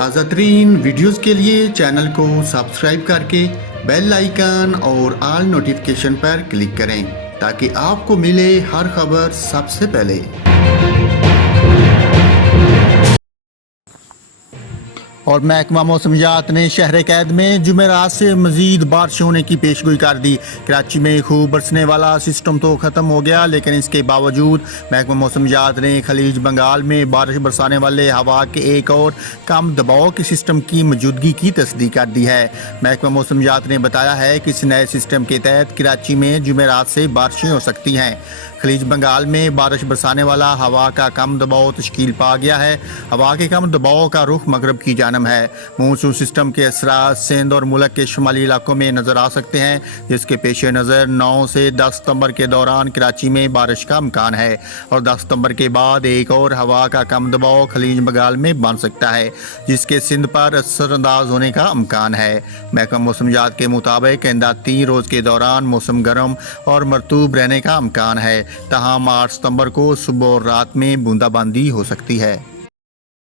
تازہ ترین ویڈیوز کے لیے چینل کو سبسکرائب کر کے بیل آئیکن اور آل نوٹیفیکیشن پر کلک کریں تاکہ آپ کو ملے ہر خبر سب سے پہلے۔ اور محکمہ موسمیات نے شہر قید میں جمعرات سے مزید بارش ہونے کی پیشگوئی کر دی۔ کراچی میں خوب برسنے والا سسٹم تو ختم ہو گیا، لیکن اس کے باوجود محکمہ موسمیات نے خلیج بنگال میں بارش برسانے والے ہوا کے ایک اور کم دباؤ کے سسٹم کی موجودگی کی تصدیق کر دی ہے۔ محکمہ موسمیات نے بتایا ہے کہ اس نئے سسٹم کے تحت کراچی میں جمعرات سے بارشیں ہو سکتی ہیں۔ خلیج بنگال میں بارش برسانے والا ہوا کا کم دباؤ تشکیل پا گیا ہے۔ ہوا کے کم دباؤ کا رخ مغرب کی جانب ہے۔ مونسون سسٹم کے اثرات سندھ اور ملک کے شمالی علاقوں میں نظر آ سکتے ہیں، جس کے پیش نظر 9 سے 10 ستمبر کے دوران کراچی میں بارش کا امکان ہے اور 10 ستمبر کے بعد ایک اور ہوا کا کم دباؤ خلیج بنگال میں بن سکتا ہے، جس کے سندھ پر اثر انداز ہونے کا امکان ہے۔ محکمہ موسمیات کے مطابق آئندہ 3 روز کے دوران موسم گرم اور مرطوب رہنے کا امکان ہے، تاہم 8 ستمبر کو صبح اور رات میں بوندا باندی ہو سکتی ہے۔